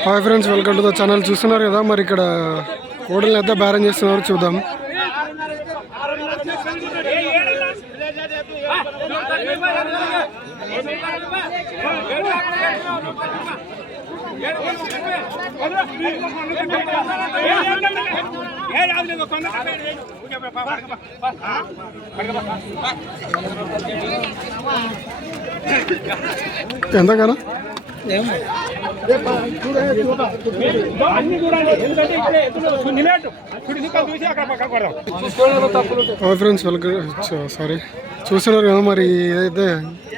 Hi friends, welcome to the channel. చూస్తున్నారు కదా, మరి ఇక్కడ కోడల్ని అయితే బేరం చేస్తున్నారు, చూద్దాం. ఎంత కదా ఫ్రెండ్స్ వెల్కమ్. సారీ, చూస్తున్నారు కదా, మరి ఇదైతే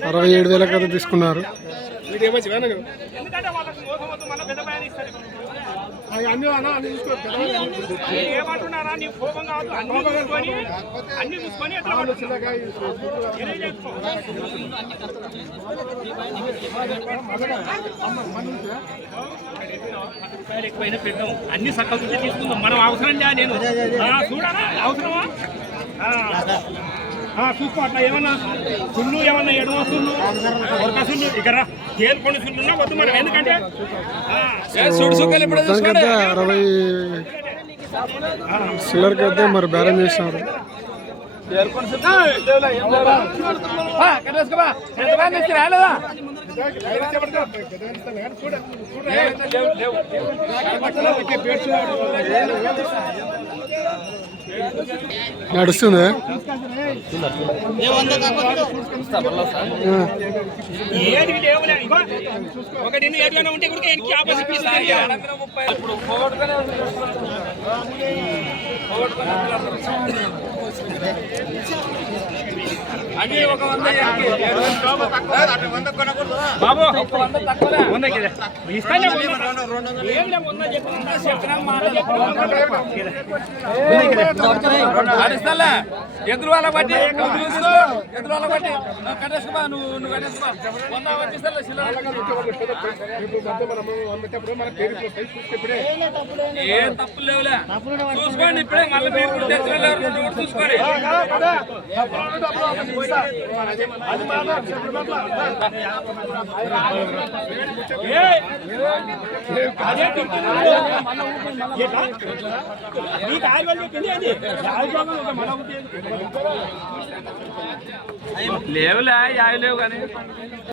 67,000 కదా తీసుకున్నారు. ఎక్కువైనా పెడతాం, అన్ని సక్కలు తీసుకుందాం. మనం అవసరం నేను చూడరా, అవసరమా చూసుకో. అట్లా ఏమన్నా సుళ్ళు, ఏమన్నా ఎడమ సుళ్ళు, ఒక సుళ్ళు, ఇక్కడ తేలుకొని సుళ్ళున్నా వద్దు మనం. ఎందుకంటే 60 సిల్లర్కి అయితే మరి బేరం చేస్తున్నారు. నడుస్తుంది. ఒకటి ఏదైనా ఉంటే కూడా అది ఒక 100 బాబు, 100 ఇస్తానే ఎదురు వాళ్ళ బట్టి ఎదురు వాళ్ళ బట్టి కట్టేసుకోమా. నువ్వు కట్టేసుకోమా. 100 వచ్చేసా ఏం తప్పులు లేవులే. చూసుకోండి, ఇప్పుడే మళ్ళీ మీరు కూడా తెచ్చుకోలేరు. చూసుకోండి. లేవులే, యావి లేవు కానీ